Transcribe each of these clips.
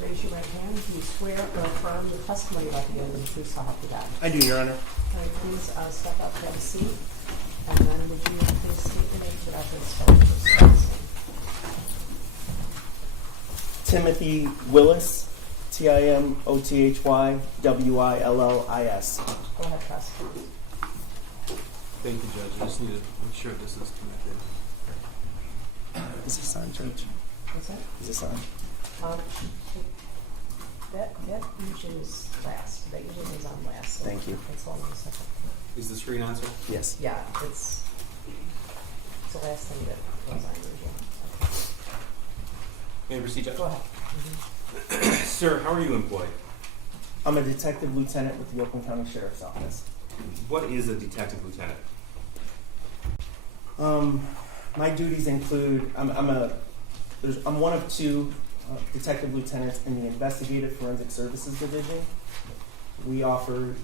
raise your right hand. Do you swear or affirm the testimony about the other truth so help you God? I do, Your Honor. All right, please step up, have a seat, and then would you please state your name without the spelling? Timothy Willis, TimothyWillis. Go ahead, prosecutor. Thank you, Judge. I just need to make sure this is connected. Is this on, Judge? What's that? Is this on? That usually is last. That usually is on last. So Thank you. Let's hold on a second. Is the screen on, sir? Yes. Yeah, it's the last thing that goes on usually. May I proceed, Judge? Go ahead. Sir, how are you employed? I'm a detective lieutenant with the Oakland County Sheriff's Office. What is a detective lieutenant? My duties include I'm one of two detective lieutenants in the Investigative Forensic Services Division. We offer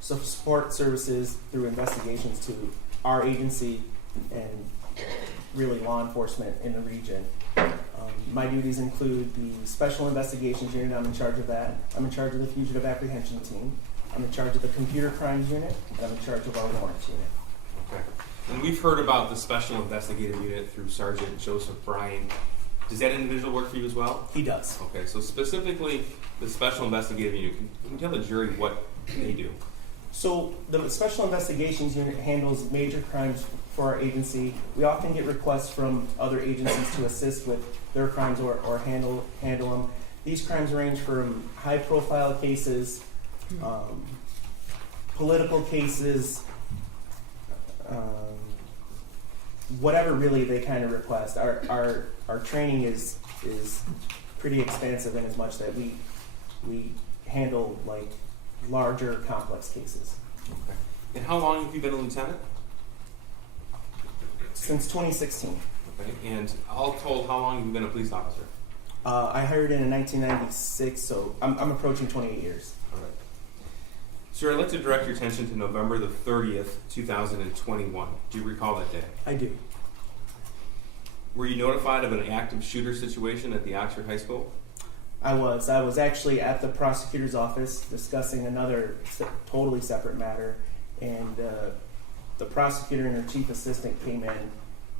support services through investigations to our agency and really law enforcement in the region. My duties include the Special Investigations Unit. I'm in charge of that. I'm in charge of the Fugitive Apprehension Team. I'm in charge of the Computer Crimes Unit, and I'm in charge of our Warrants Unit. Okay. And we've heard about the Special Investigative Unit through Sergeant Joseph Bryan. Does that individual work for you as well? He does. Okay, so specifically the Special Investigative Unit, can you tell the jury what they do? So the Special Investigations Unit handles major crimes for our agency. We often get requests from other agencies to assist with their crimes or handle them. These crimes range from high-profile cases, political cases, whatever really they kind of request. Our training is pretty expansive in as much that we handle like larger complex cases. Okay. And how long have you been a lieutenant? Since 2016. Okay. And all told, how long have you been a police officer? I hired in 1996, so I'm approaching 28 years. All right. Sir, I'd like to direct your attention to November the 30th, 2021. Do you recall that day? I do. Were you notified of an active shooter situation at the Oxford High School? I was actually at the prosecutor's office discussing another totally separate matter, and the prosecutor and her chief assistant came in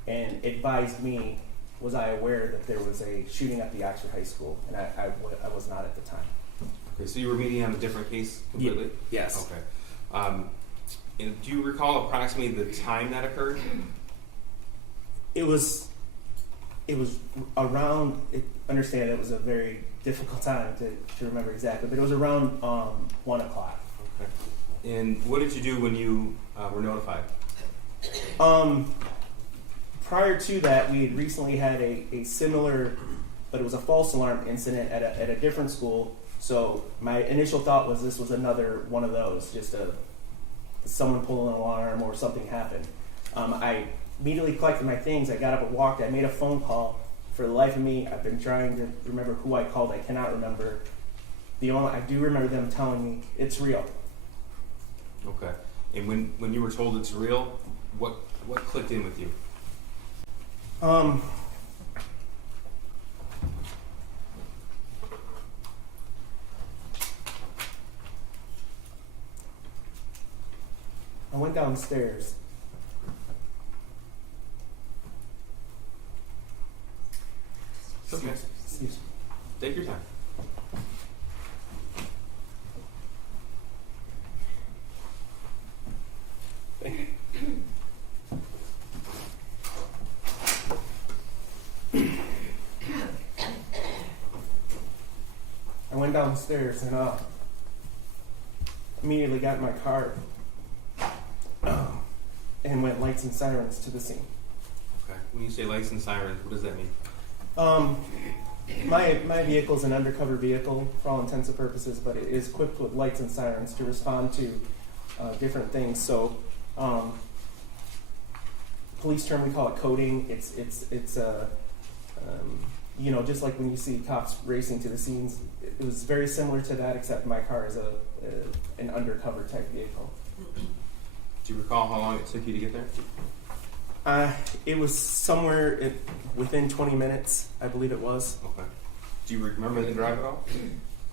and advised me, was I aware that there was a shooting at the Oxford High School, and I was not at the time. Okay, so you were meeting on a different case completely? Yes. Okay. And do you recall approximately the time that occurred? It was around, understand it was a very difficult time to remember exactly, but it was around 1 o'clock. Okay. And what did you do when you were notified? Prior to that, we had recently had a similar, but it was a false alarm incident at a different school. So my initial thought was this was another one of those, just someone pulled an alarm or something happened. I immediately collected my things. I got up and walked. I made a phone call. For the life of me, I've been trying to remember who I called. I cannot remember. I do remember them telling me it's real. Okay. And when you were told it's real, what clicked in with you? I went downstairs. Okay. Excuse me. Take your time. Thank you. I went downstairs and immediately got in my car and went lights and sirens to the scene. Okay. When you say lights and sirens, what does that mean? My vehicle is an undercover vehicle for all intents and purposes, but it is equipped with lights and sirens to respond to different things. So, police term, we call it coding. It's just like when you see cops racing to the scenes. It was very similar to that, except my car is an undercover type vehicle. Do you recall how long it took you to get there? It was somewhere within 20 minutes, I believe it was. Okay. Do you remember the drive at all?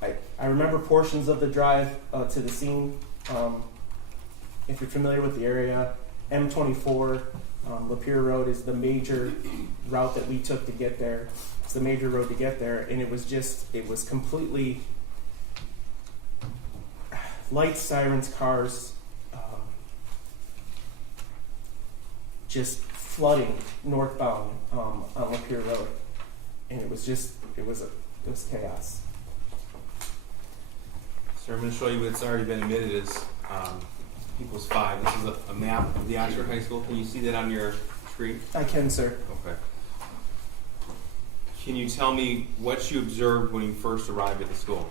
I remember portions of the drive to the scene. If you're familiar with the area, M24, Lapeer Road is the major route that we took to get there. It's the major road to get there, and it was completely lights, sirens, cars, just flooding northbound on Lapeer Road, and it was chaos. So I'm going to show you what's already been admitted as equals 5. This is a map of the Oxford High School. Can you see that on your screen? I can, sir. Okay. Can you tell me what you observed when you first arrived at the school?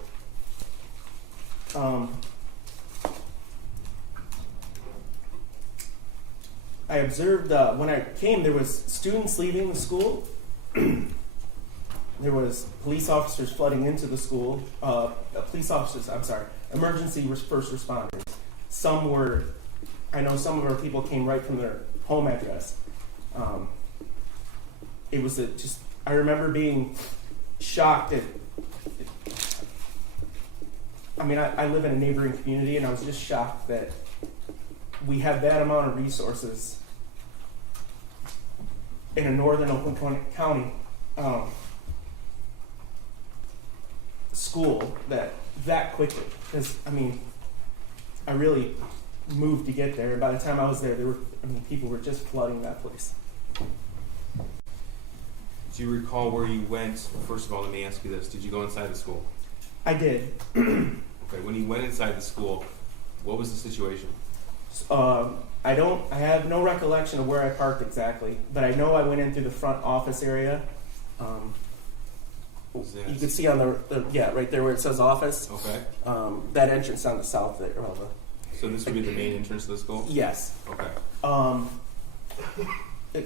I observed when I came, there was students leaving the school. There was police officers flooding into the school. Emergency first responders. I know some of our people came right from their home address. It was I remember being shocked at, I live in a neighboring community, and I was just shocked that we have that amount of resources in a northern Oakland County school that quickly. Because I really moved to get there, and by the time I was there, people were just flooding that place. Do you recall where you went? First of all, let me ask you this: did you go inside the school? I did. Okay. When you went inside the school, what was the situation? I have no recollection of where I parked exactly, but I know I went in through the front office area. You can see on the right there where it says office. Okay. That entrance on the south there. So this would be the main entrance to the school? Yes. Okay.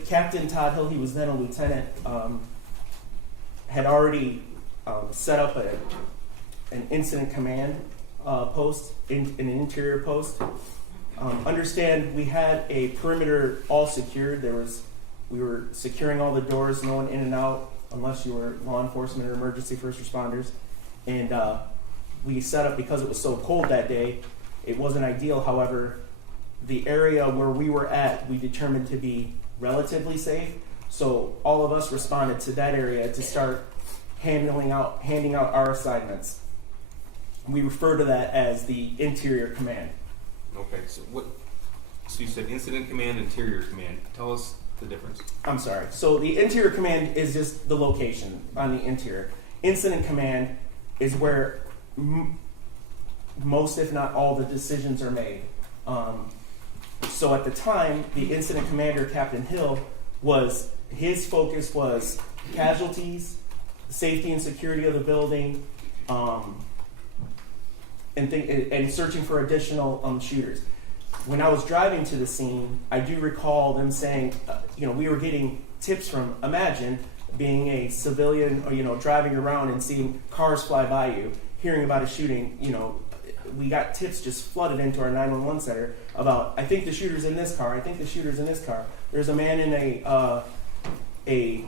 Captain Todd Hill, he was then a lieutenant, had already set up an incident command post, an interior post. Understand, we had a perimeter all secured. We were securing all the doors, no one in and out, unless you were law enforcement or emergency first responders. And we set up, because it was so cold that day, it wasn't ideal. However, the area where we were at, we determined to be relatively safe. So all of us responded to that area to start handing out our assignments. We refer to that as the interior command. Okay, so you said incident command, interior command. Tell us the difference. I'm sorry. So the interior command is just the location on the interior. Incident command is where most, if not all, the decisions are made. So at the time, the incident commander, Captain Hill, his focus was casualties, safety and security of the building, and searching for additional shooters. When I was driving to the scene, I do recall them saying, we were getting tips from, imagine being a civilian, or, driving around and seeing cars fly by you, hearing about a shooting. We got tips just flooded into our 911 center about, I think the shooter's in this car. I think the shooter's in this car. There's a man in a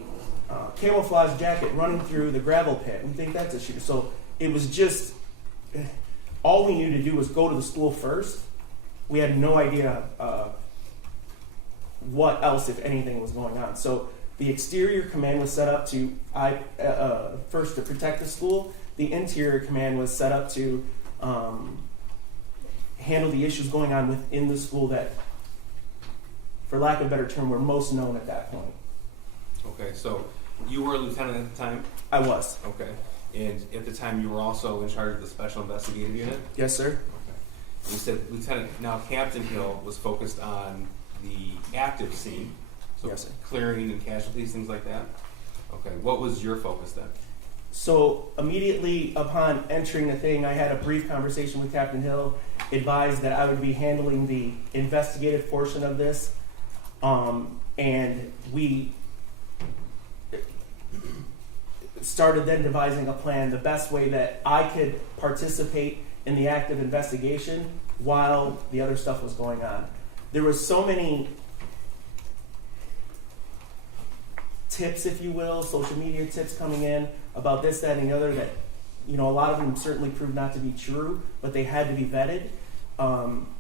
camouflage jacket running through the gravel pit. We think that's a shooter. So it was just, all we knew to do was go to the school first. We had no idea what else, if anything, was going on. So the exterior command was set up to first to protect the school. The interior command was set up to handle the issues going on within the school that, for lack of a better term, were most known at that point. Okay, so you were a lieutenant at the time? I was. Okay. And at the time, you were also in charge of the Special Investigative Unit? Yes, sir. Okay. You said Lieutenant, now Captain Hill was focused on the active scene, so yes, sir. Clearing and casualties, things like that? Okay, what was your focus then? So immediately upon entering the thing, I had a brief conversation with Captain Hill, advised that I would be handling the investigative portion of this, and we started then devising a plan, the best way that I could participate in the active investigation while the other stuff was going on. There was so many tips, if you will, social media tips coming in, about this, that, and the other that, you know, a lot of them certainly proved not to be true, but they had to be vetted.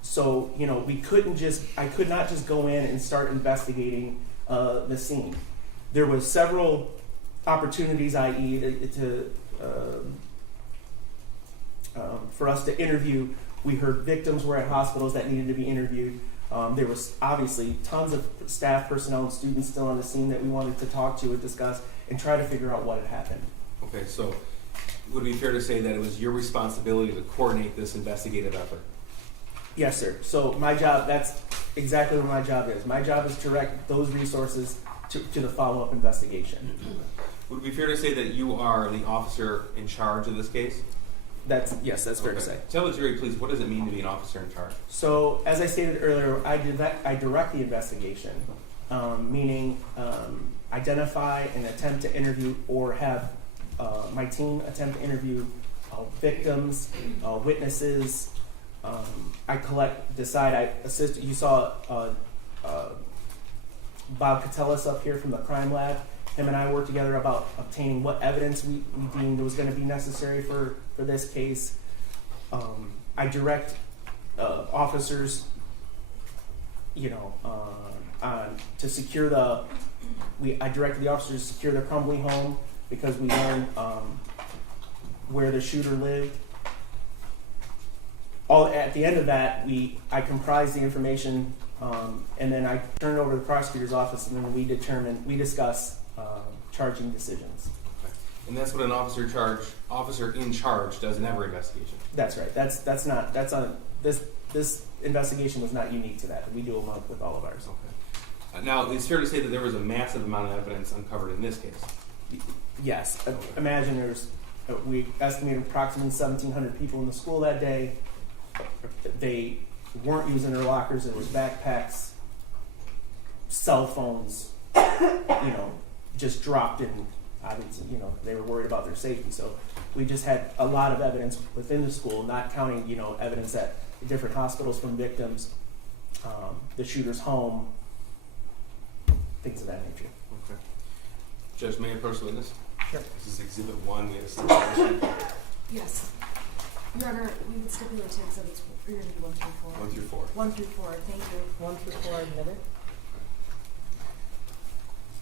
So, you know, I could not just go in and start investigating the scene. There was several opportunities, i.e. For us to interview. We heard victims were at hospitals that needed to be interviewed. There was obviously tons of staff, personnel, and students still on the scene that we wanted to talk to and discuss and try to figure out what had happened. Okay, so would it be fair to say that it was your responsibility to coordinate this investigative effort? Yes, sir. So my job, that's exactly what my job is. My job is to direct those resources to the follow-up investigation. Would it be fair to say that you are the officer in charge of this case? Yes, that's fair to say. Tell the jury, please, what does it mean to be an officer in charge? So, as I stated earlier, I direct the investigation, meaning identify and attempt to interview or have my team attempt to interview victims, witnesses. I assist. You saw Bob Catellis up here from the crime lab. Him and I worked together about obtaining what evidence we deemed was going to be necessary for this case. I direct officers, you know, to secure I directed the officers to secure the Crumbly home because we learned where the shooter lived. At the end of that, I comprised the information, and then I turned it over to the prosecutor's office, and then we discuss charging decisions. Okay. And that's what an officer in charge does in every investigation. That's right. This investigation was not unique to that. We do them with all of ours. Okay. Now, it's fair to say that there was a massive amount of evidence uncovered in this case. Yes. Imagine we estimated approximately 1,700 people in the school that day. They weren't using their lockers. It was backpacks, cell phones, you know, just dropped in. Obviously, you know, they were worried about their safety. So we just had a lot of evidence within the school, not counting, you know, evidence at different hospitals from victims, the shooter's home, things of that nature. Okay. Judge, may I approach the witness? Sure. This is Exhibit 1. We have stipulation. Yes. Your Honor, we would stipulate to exhibits 1 through 4. 1 through 4. 1 through 4, thank you. 1 through 4 admitted.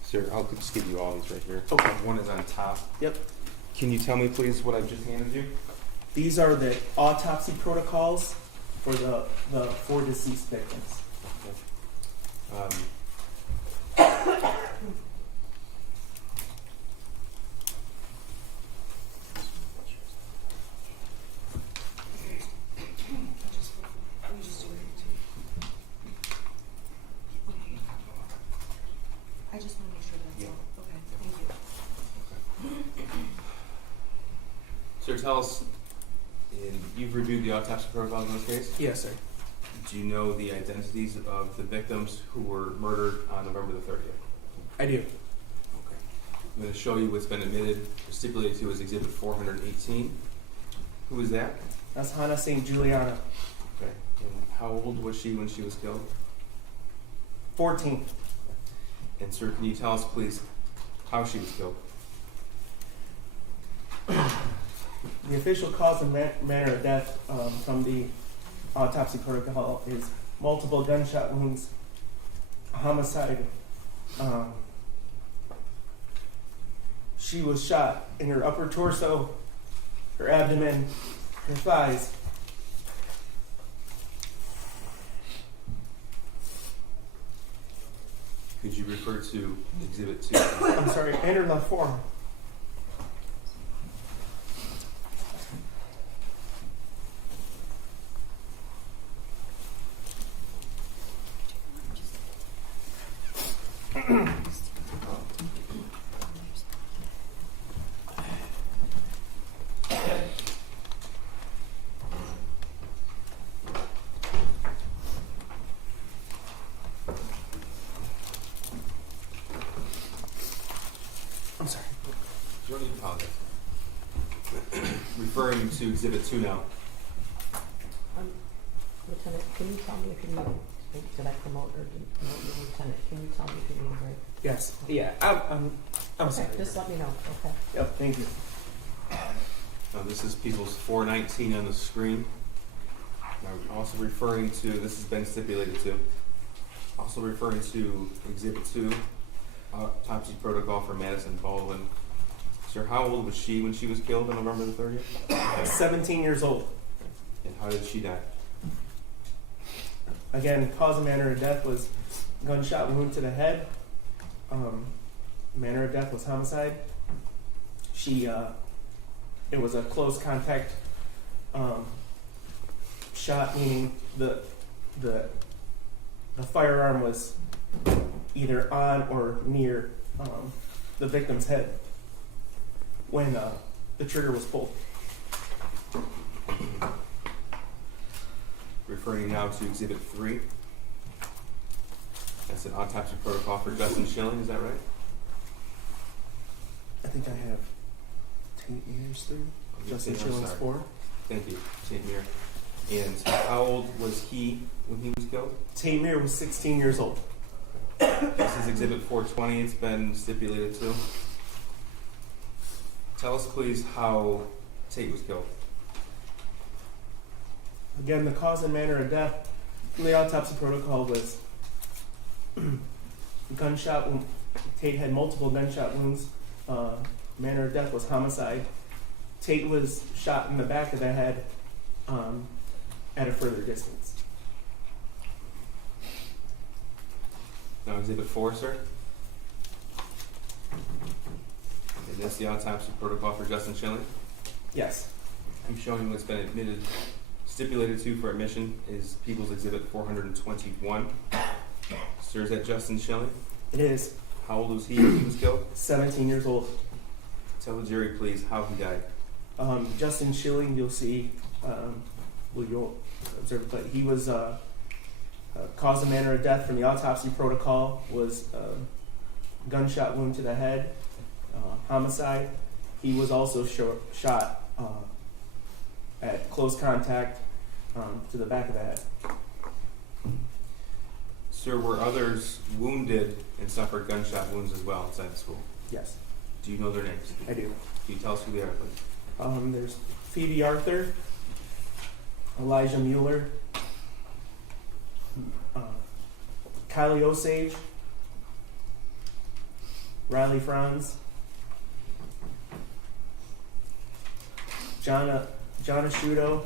Sir, I'll just give you all these right here. Okay. One is on top. Yep. Can you tell me, please, what I've just handed you? These are the autopsy protocols for the 4 deceased victims. I just want to make sure that's all. Okay, thank you. Sir, tell us, you've reviewed the autopsy protocol in this case? Yes, sir. Do you know the identities of the victims who were murdered on November the 30th? I do. Okay. I'm going to show you what's been admitted or stipulated to as Exhibit 418. Who is that? That's Hannah St. Juliana, Okay. And how old was she when she was killed? 14. And sir, can you tell us, please, how she was killed? The official cause and manner of death from the autopsy protocol is multiple gunshot wounds, homicide. She was shot in her upper torso, her abdomen, her thighs. Could you refer to Exhibit 2? I'm sorry, and her left forearm. I'm sorry. You don't need to apologize. Referring to Exhibit 2 now. Lieutenant, can you tell me if you need, did I promote or did promote you, Lieutenant? Can you tell me if you need a break? Yes. Yeah. I'm sorry. Okay, just let me know, okay. Yep, thank you. Now, this is People's 419 on the screen. I'm also referring to, this has been stipulated to, also referring to Exhibit 2, autopsy protocol for Madison Baldwin. Sir, how old was she when she was killed on November the 30th? 17 years old. And how did she die? Again, cause and manner of death was gunshot wound to the head. Manner of death was homicide. It was a close contact shot, meaning the firearm was either on or near the victim's head when the trigger was pulled. Referring now to Exhibit 3. That's an autopsy protocol for Justin Schilling, is that right? I think I have 10 years through. Justin Schilling's 4. Thank you, St. Mir. And how old was he when he was killed? Tate Mir was 16 years old. This is Exhibit 420. It's been stipulated to. Tell us, please, how Tate was killed. Again, the cause and manner of death from the autopsy protocol was gunshot wound. Tate had multiple gunshot wounds. Manner of death was homicide. Tate was shot in the back of the head at a further distance. Now, Exhibit 4, sir. And that's the autopsy protocol for Justin Schilling. Yes. I'm showing you what's been stipulated to for admission is People's Exhibit 421. Sir, is that Justin Schilling? It is How old was he when he was killed? 17 years old. Tell the jury, please, how he died. Justin Schilling, you'll see, you'll observe, but he was cause and manner of death from the autopsy protocol was gunshot wound to the head, homicide. He was also shot at close contact to the back of the head. Sir, were others wounded and suffered gunshot wounds as well inside the school? Yes, Do you know their names? I do. Can you tell us who they are, please? There's Phoebe Arthur, Elijah Mueller, Kylie Osage, Riley Franz, John Asciutto,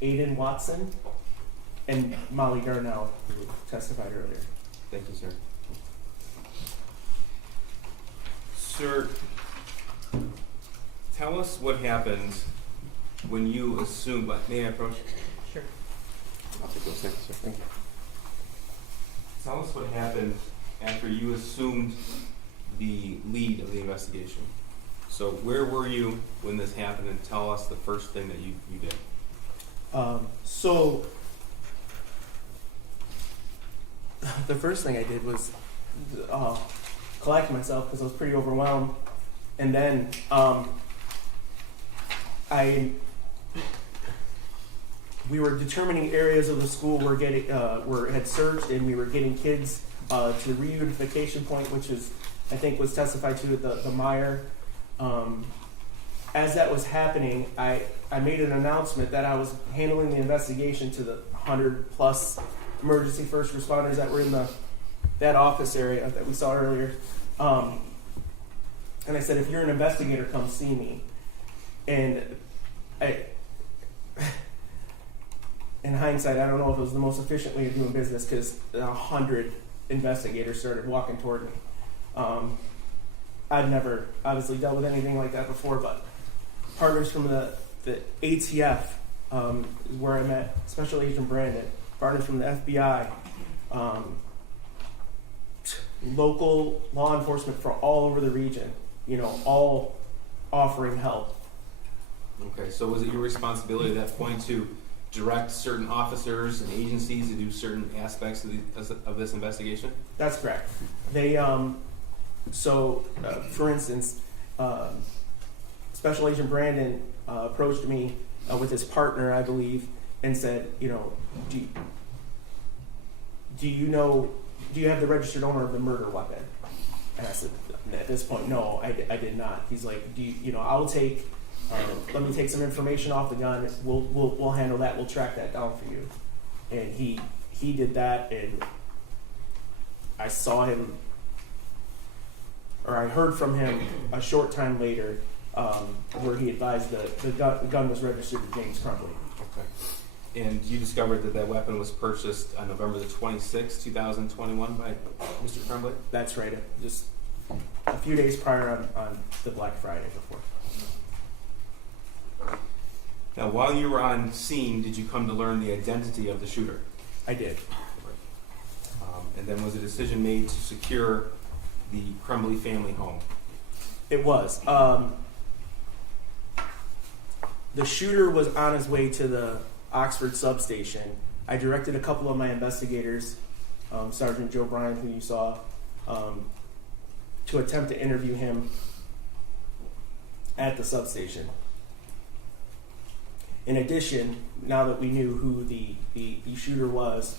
Aiden Watson, and Molly Darnell, who testified earlier. Thank you, sir. Sir, tell us what happened when you assumed, may I approach? Sure. I'll take those things, sir. Thank you. Tell us what happened after you assumed the lead of the investigation. So where were you when this happened, and tell us the first thing that you did. So the first thing I did was collect myself because I was pretty overwhelmed, and then we were determining areas of the school were had searched, and we were getting kids to the reunification point, which is I think was testified to at the Meyer. As that was happening, I made an announcement that I was handling the investigation to the 100+ emergency first responders that were in that office area that we saw earlier. And I said, if you're an investigator, come see me. And in hindsight, I don't know if it was the most efficient way of doing business because 100 investigators started walking toward me. I've never obviously dealt with anything like that before, but partners from the ATF is where I met Special Agent Brandon, partners from the FBI, local law enforcement from all over the region, all offering help. Okay, so was it your responsibility at that point to direct certain officers and agencies to do certain aspects of this investigation? That's correct. They, for instance, Special Agent Brandon approached me with his partner, I believe, and said, do you have the registered owner of the murder weapon? And I said, at this point, no, I did not. He's like, I'll take, let me take some information off the gun. We'll handle that. We'll track that down for you. And he did that, and I saw him, or I heard from him a short time later, where he advised the gun was registered to James Crumbly. Okay. And you discovered that weapon was purchased on November the 26th, 2021 by Mr. Crumbly? That's right. Just a few days prior on the Black Friday before. Now, while you were on scene, did you come to learn the identity of the shooter? I did. And then was a decision made to secure the Crumbly family home? It was. The shooter was on his way to the Oxford substation. I directed a couple of my investigators, Sergeant Joe Bryan, who you saw, to attempt to interview him at the substation. In addition, now that we knew who the shooter was,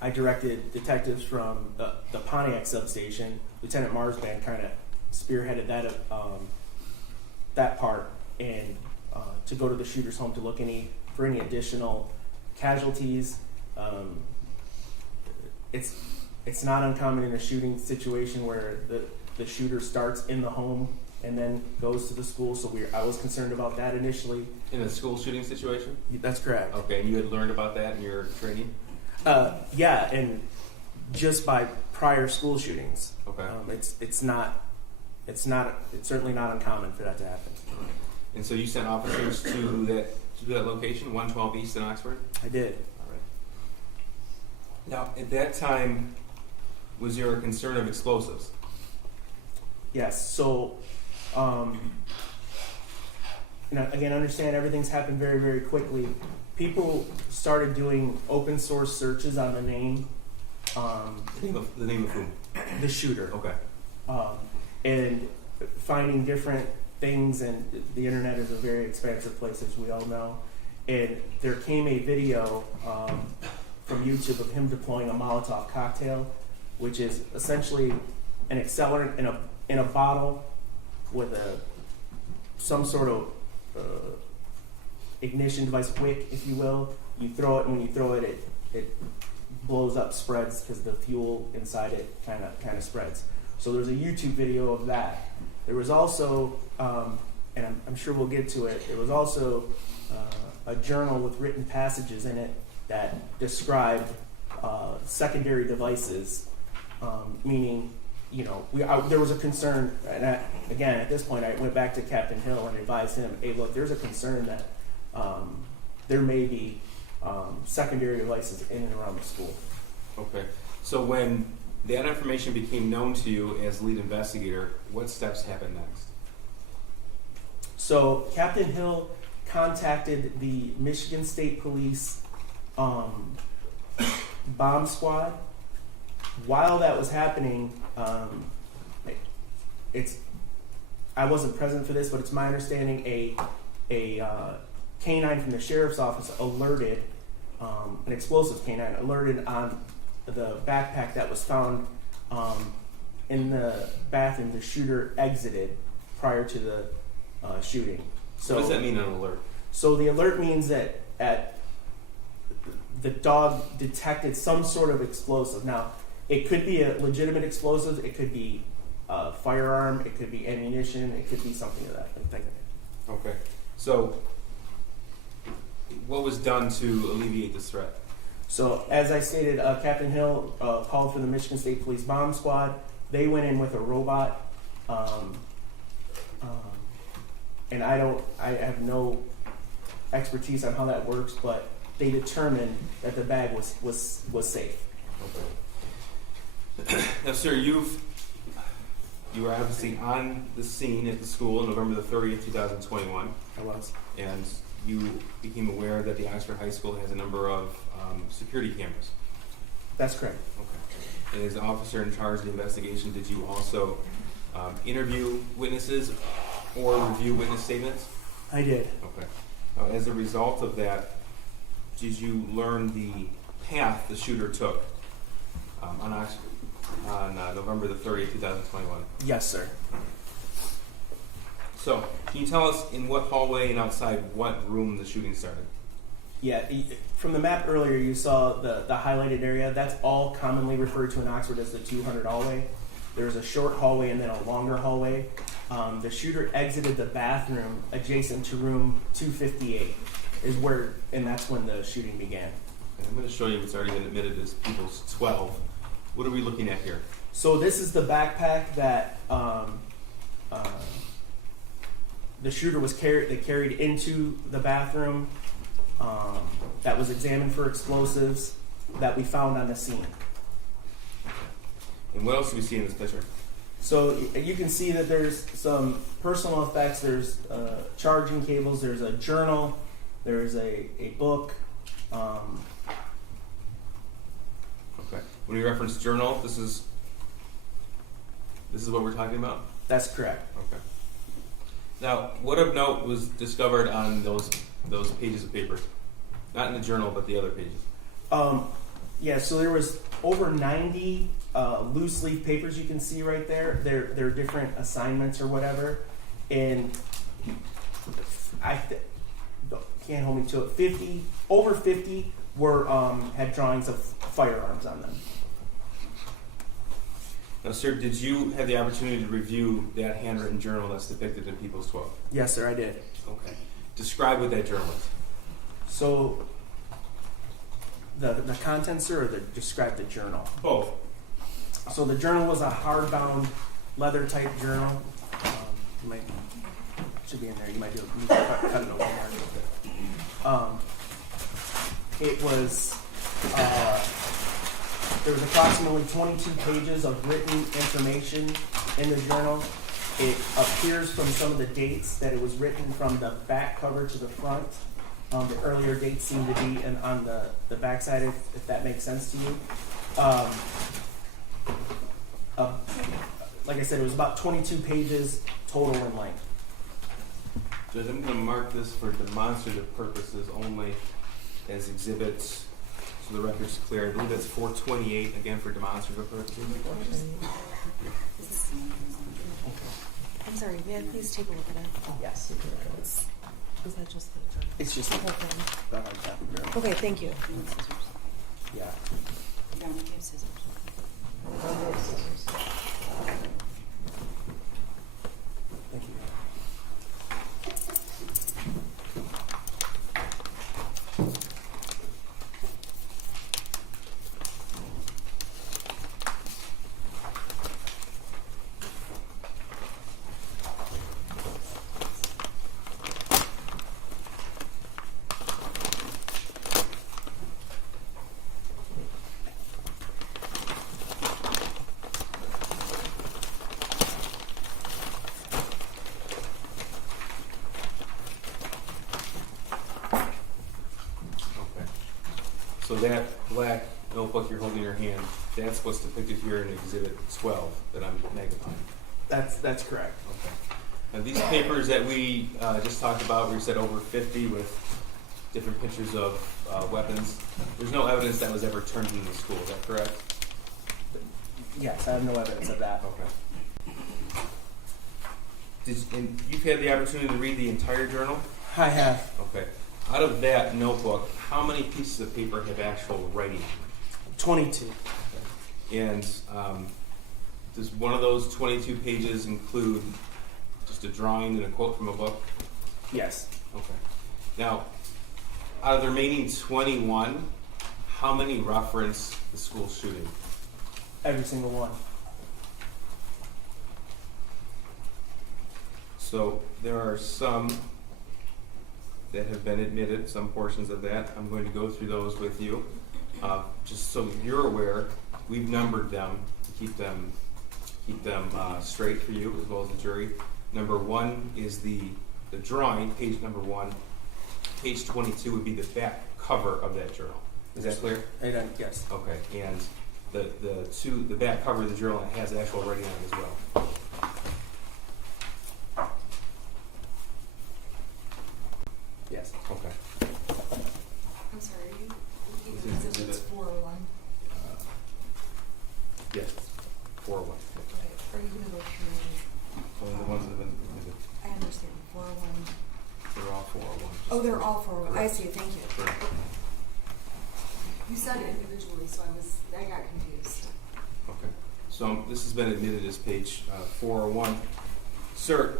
I directed detectives from the Pontiac substation. Lieutenant Marsban kind of spearheaded that part, and to go to the shooter's home to look for any additional casualties. It's not uncommon in a shooting situation where the shooter starts in the home and then goes to the school. So I was concerned about that initially. In a school shooting situation? That's correct. Okay, and you had learned about that in your training? Yeah, and just by prior school shootings. Okay. It's certainly not uncommon for that to happen. And so you sent officers to that location, 112 East in Oxford? I did. All right. Now, at that time, was there a concern of explosives? Yes. So, again, understand everything's happened very, very quickly. People started doing open source searches on the name. The name of whom? The shooter. Okay. And finding different things, and the internet is a very expansive place, as we all know. And there came a video from YouTube of him deploying a Molotov cocktail, which is essentially an accelerant in a bottle with some sort of ignition device, wick, if you will. You throw it, and when you throw it, it blows up, spreads, because the fuel inside it kind of spreads. So there's a YouTube video of that. There was also, and I'm sure we'll get to it, there was also a journal with written passages in it that described secondary devices, meaning, there was a concern, and again, at this point, I went back to Captain Hill and advised him, hey, look, there's a concern that there may be secondary devices in and around the school. Okay. So when that information became known to you as lead investigator, what steps happened next? So Captain Hill contacted the Michigan State Police bomb squad. While that was happening, I wasn't present for this, but it's my understanding a canine from the sheriff's office alerted, an explosives canine alerted on the backpack that was found in the bathroom the shooter exited prior to the shooting. So what does that mean, an alert? So the alert means that the dog detected some sort of explosive. Now, it could be a legitimate explosive, it could be a firearm, it could be ammunition, it could be something of that. Okay. So what was done to alleviate this threat? So, as I stated, Captain Hill called for the Michigan State Police bomb squad. They went in with a robot, and I have no expertise on how that works, but they determined that the bag was safe. Okay. Now, sir, you were obviously on the scene at the school on November the 30th, 2021. I was. And you became aware that the Oxford High School has a number of security cameras. That's correct. Okay. And as an officer in charge of the investigation, did you also interview witnesses or review witness statements? I did. Okay. As a result of that, did you learn the path the shooter took on Oxford? on November the 30th, 2021. Yes, sir. So, can you tell us in what hallway and outside what room the shooting started? Yeah, from the map earlier, you saw the highlighted area. That's all commonly referred to in Oxford as the 200 hallway. There's a short hallway and then a longer hallway. The shooter exited the bathroom adjacent to room 258, and that's when the shooting began. And I'm going to show you what's already been admitted as People's 12. What are we looking at here? So this is the backpack that the shooter was carried into the bathroom. That was examined for explosives that we found on the scene. And what else do we see in this picture? So you can see that there's some personal effects. There's charging cables. There's a journal. There's a book. Okay. When we reference journal, this is what we're talking about? That's correct. Okay. Now, what of note was discovered on those pages of paper? Not in the journal, but the other pages. Yeah, so there was over 90 loose leaf papers you can see right there. They're different assignments or whatever. And can't hold me to it. Over 50 had drawings of firearms on them. Now, sir, did you have the opportunity to review that handwritten journal that's depicted in People's 12? Yes, sir, I did. Okay. Describe what that journal is. So the contents, sir, or describe the journal? Both. So the journal was a hardbound leather type journal. Should be in there. You might be able to cut it open more. It was there was approximately 22 pages of written information in the journal. It appears from some of the dates that it was written from the back cover to the front. The earlier dates seem to be on the back side, if that makes sense to you. Like I said, it was about 22 pages total in length. Judge, I'm going to mark this for demonstrative purposes only as exhibits, so the record's clear. I believe that's 428, again, for demonstrative purposes. I'm sorry, may I please take a look at it? Yes. Is that just the It's just whole thing? the hard copy journal. Okay, thank you. Yeah. Thank you. So that black notebook you're holding in your hand, that's what's depicted here in Exhibit 12 that I'm magnifying. That's correct. Okay. Now these papers that we just talked about, where you said over 50 with different pictures of weapons, there's no evidence that was ever turned into the school, is that correct? Yes, I have no evidence of that. Okay. And you've had the opportunity to read the entire journal? I have Okay. Out of that notebook, how many pieces of paper have actual writing? 22. And does one of those 22 pages include just a drawing and a quote from a book? Yes. Okay. Now, out of the remaining 21, how many reference the school shooting? Every single one. So there are some that have been admitted, some portions of that. I'm going to go through those with you. Just so you're aware, we've numbered them to keep them straight for you as well as the jury. Number 1 is the drawing, page number 1. Page 22 would be the back cover of that journal. Is that clear? Yes. Okay, and the back cover of the journal has actual writing on it as well. Yes. Okay. I'm sorry, are you looking at exhibits 401? Yes. 401. Okay, are you gonna go through, Only the ones that have been admitted. I understand, 401. They're all 401. Oh, they're all 401, I Correct. see, thank you. Correct. You said individually, so I got confused. Okay. So this has been admitted as page 401. Sir,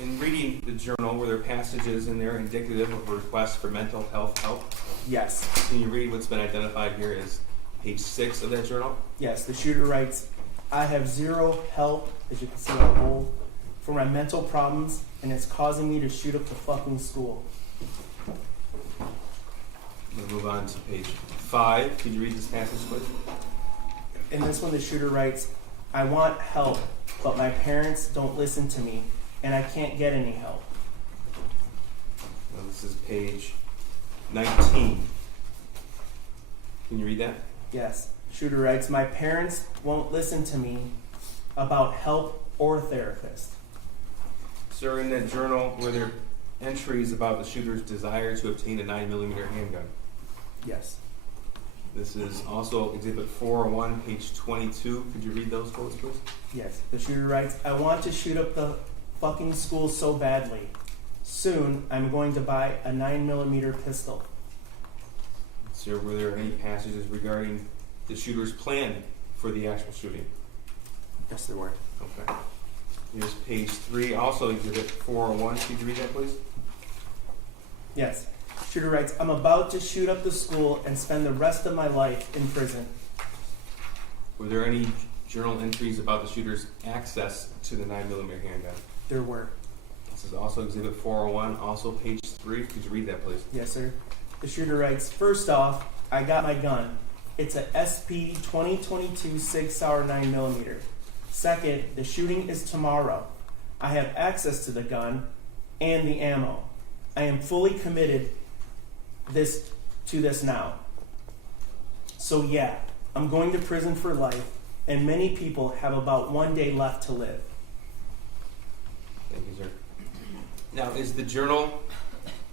in reading the journal, were there passages in there indicative of a request for mental health help? Yes. Can you read what's been identified here as page 6 of that journal? Yes, the shooter writes, I have zero help, as you can see on bold, for my mental problems, and it's causing me to shoot up the fucking school. We'll move on to page 5. Could you read this passage, please? In this one, the shooter writes, I want help, but my parents don't listen to me, and I can't get any help. Now, this is page 19. Can you read that? Yes, shooter writes, my parents won't listen to me about help or therapist. Sir, in that journal, were there entries about the shooter's desire to obtain a 9mm handgun? Yes. This is also Exhibit 401, page 22. Could you read those quotes, please? Yes, the shooter writes, I want to shoot up the fucking school so badly. Soon, I'm going to buy a 9mm pistol. Sir, were there any passages regarding the shooter's plan for the actual shooting? Yes, there were. Okay. Here's page 3, also Exhibit 401. Could you read that, please? Yes. Shooter writes, I'm about to shoot up the school and spend the rest of my life in prison. Were there any journal entries about the shooter's access to the 9mm handgun? There were. This is also Exhibit 401, also page 3. Could you read that, please? Yes, sir. The shooter writes, first off, I got my gun. It's a SP 2022 Sig Sauer 9mm. Second, the shooting is tomorrow. I have access to the gun and the ammo. I am fully committed to this now. So yeah, I'm going to prison for life, and many people have about 1 day left to live. Thank you, sir. Now, is the journal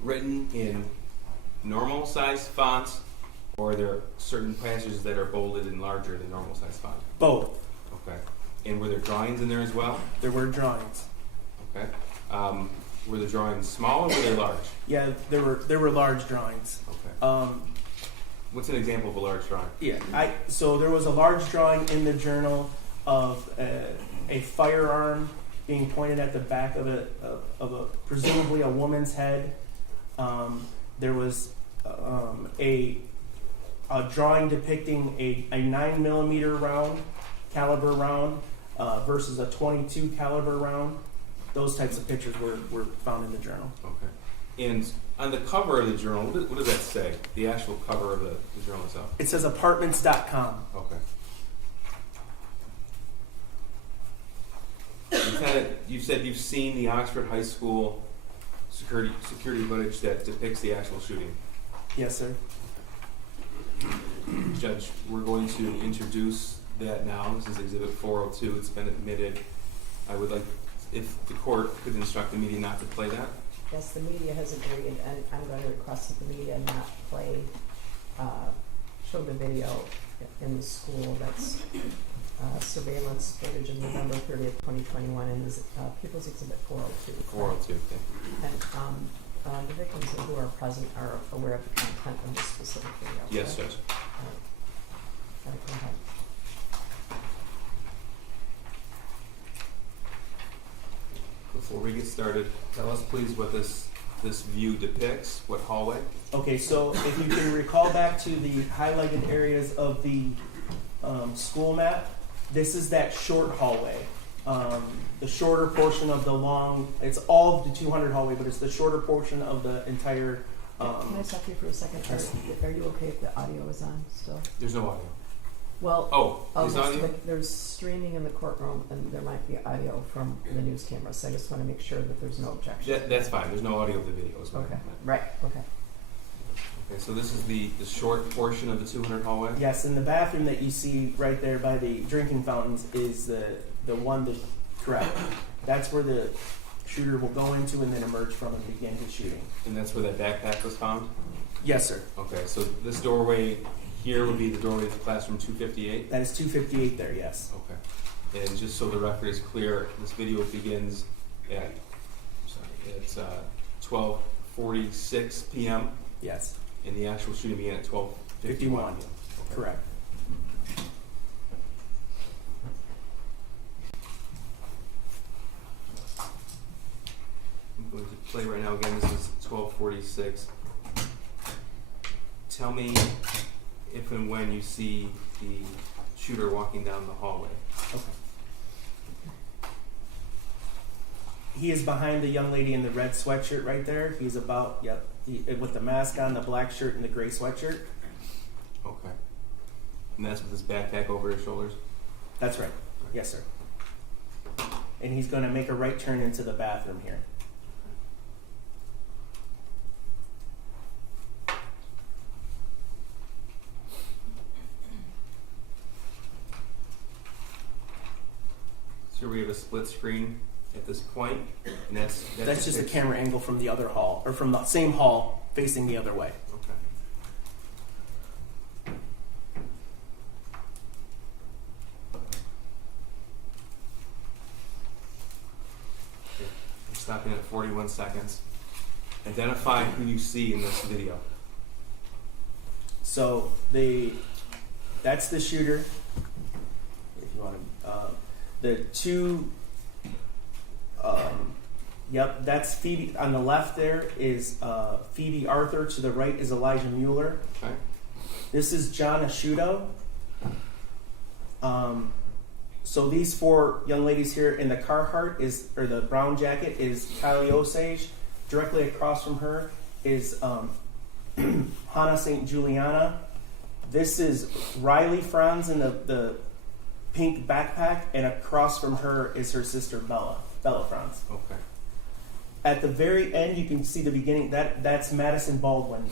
written in normal size fonts, or are there certain passages that are bolded and larger than normal size font? Both. Okay. And were there drawings in there as well? There were drawings. Okay. Were the drawings small or were they large? Yeah, there were large drawings. Okay. What's an example of a large drawing? Yeah, so there was a large drawing in the journal of a firearm being pointed at the back of a presumably a woman's head. There was a drawing depicting a 9mm caliber round versus a .22 caliber round. Those types of pictures were found in the journal. Okay. And on the cover of the journal, what does that say? The actual cover of the journal itself? It says apartments.com. Okay. You said you've seen the Oxford High School security footage that depicts the actual shooting. Yes, sir. Judge, we're going to introduce that now. This is Exhibit 402. It's been admitted. I would like, if the court could instruct the media not to play that. Yes, the media has agreed, and I'm going to request that the media not play, show the video in the school. That's surveillance footage of November 30th, 2021, and is People's Exhibit 402. 402, thank you. And the victims who are present are aware of the content of the specific video. Yes, correct? Judge. All right, go ahead. Before we get started, tell us please what this view depicts, what hallway? Okay, so if you can recall back to the highlighted areas of the school map, this is that short hallway. The shorter portion of the long, it's all of the 200 hallway, but it's the shorter portion of the entire. Can I stop you for a second? Are you okay if the audio is on still? There's no audio. Well, is audio? but there's streaming in the courtroom, and there might be audio from the news camera, so I just want to make sure that there's no objection. That's fine. There's no audio of the video as well. Okay, right, okay. Okay, so this is the short portion of the 200 hallway? Yes, and the bathroom that you see right there by the drinking fountains is the one that, correct. That's where the shooter will go into and then emerge from and begin his shooting. And that's where that backpack was found? Yes, sir. Okay, so this doorway here would be the doorway to classroom 258. That is 258 there, yes. Okay. And just so the record is clear, this video begins at, it's 12:46 p.m. Yes, and the actual shooting began at 12:51. 51. Okay. Correct. I'm going to play right now. Again, this is 12:46. Tell me if and when you see the shooter walking down the hallway. Okay. He is behind the young lady in the red sweatshirt right there. He's about, yep, with the mask on, the black shirt, and the gray sweatshirt. Okay. And that's with his backpack over his shoulders? That's right. Yes, sir. And he's going to make a right turn into the bathroom here. So we have a split screen at this point, and that's That's just a depicts- camera angle from the other hall, or from the same hall facing the other way. Okay. Okay. I'm stopping at 41 seconds. Identify who you see in this video. So that's the shooter. If you want to, the two. Yep, that's Phoebe. On the left there is Phoebe Arthur. To the right is Elijah Mueller. Okay. This is John Asciutto. So these four young ladies here in the Carhartt or the brown jacket is Kylie Osage. Directly across from her is Hannah St. Juliana. This is Riley Franz in the pink backpack, and across from her is her sister Bella Franz. Okay. At the very end, you can see the beginning. That's Madison Baldwin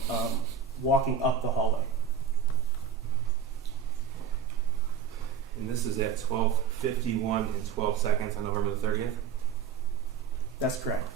walking up the hallway. And this is at 12:51 and 12 seconds on November the 30th? That's correct.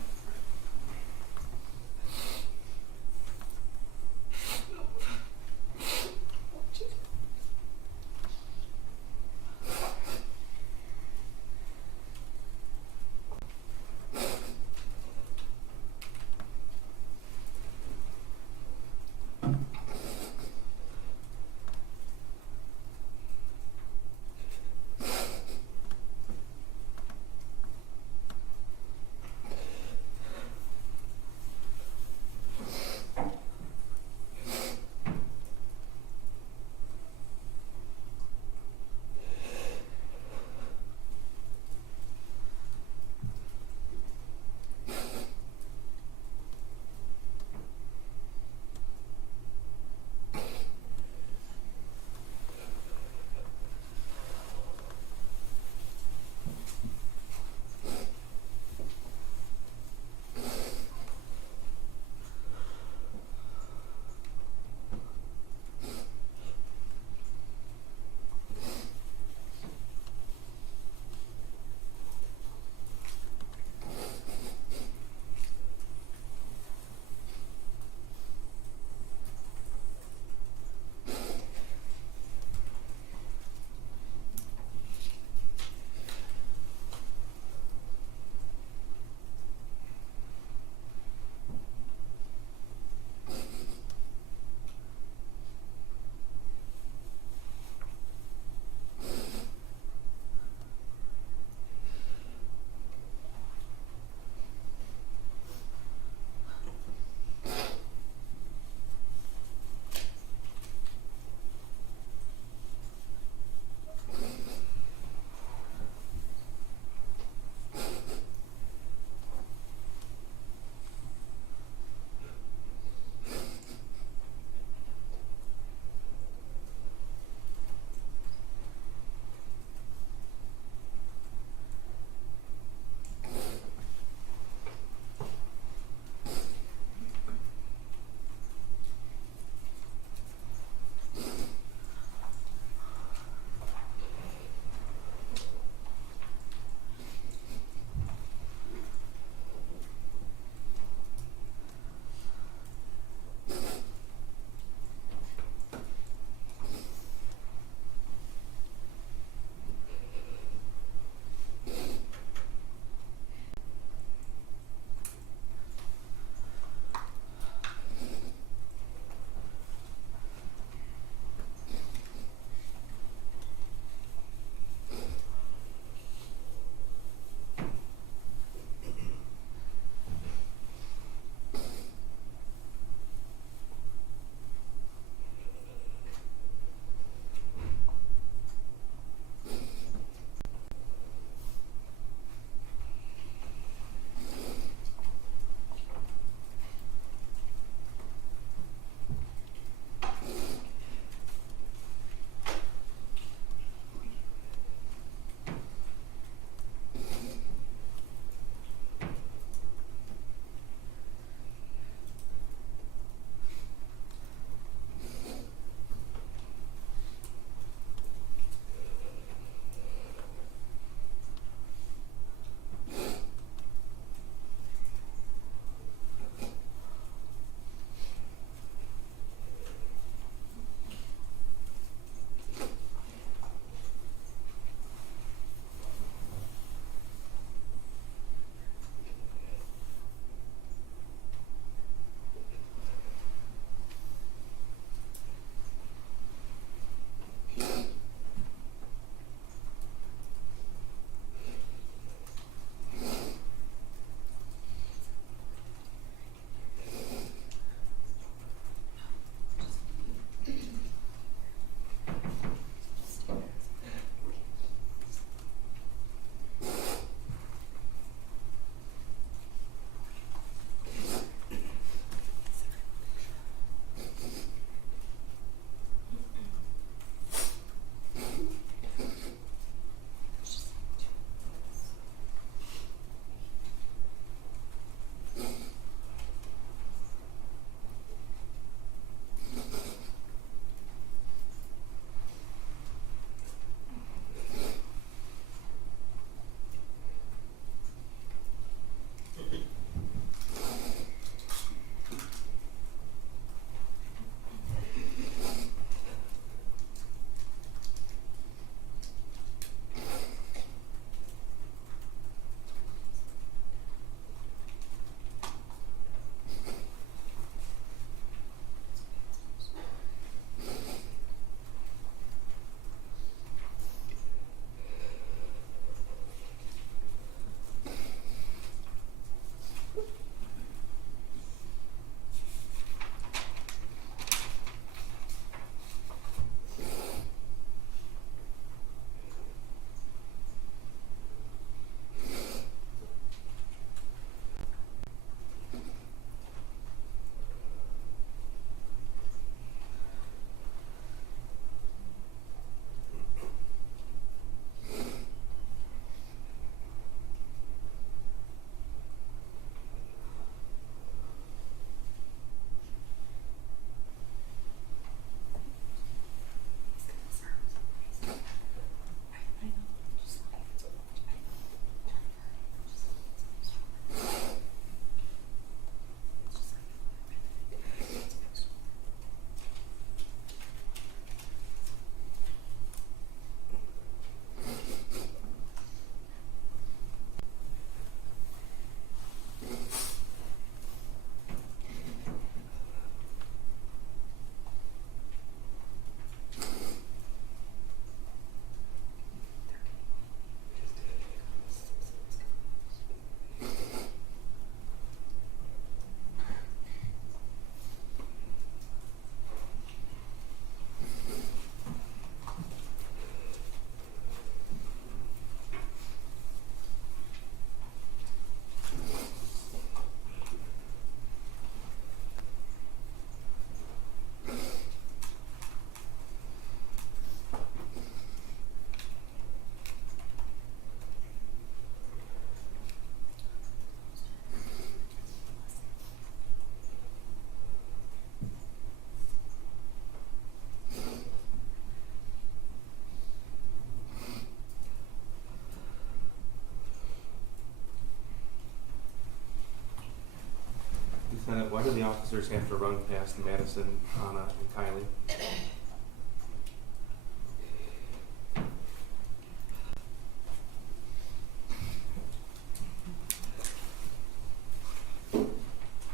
Lieutenant, why do the officers have to run past Madison, Anna, and Kylie?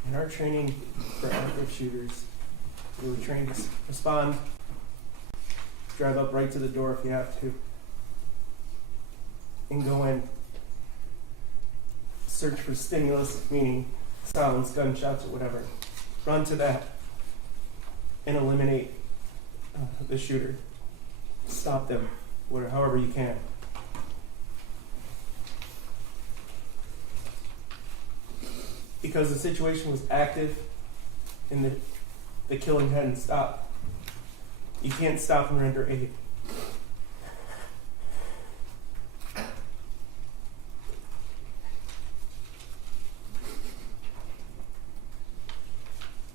In our training for active shooters, we were trained to respond, drive up right to the door if you have to, and go in, search for stimulus, meaning sounds, gunshots, or whatever. Run to that and eliminate the shooter. Stop them, whatever, however you can. Because the situation was active and the killing hadn't stopped. You can't stop and render aid.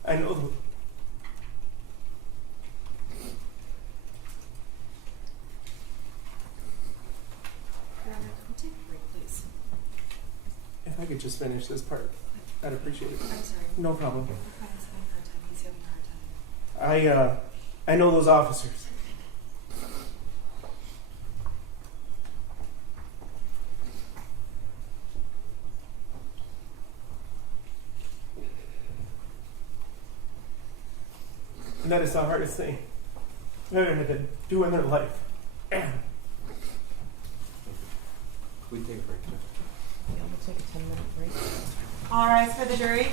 I know. Your Honor, can we take a break, please? If I could just finish this part, I'd appreciate it. I'm sorry. No problem. We're finding something hard time. He's having a hard time. I know those officers. And that is the hardest thing they're going to do in their life. Can we take a break, Judge? Yeah, we'll take a 10-minute break. All rise for the jury.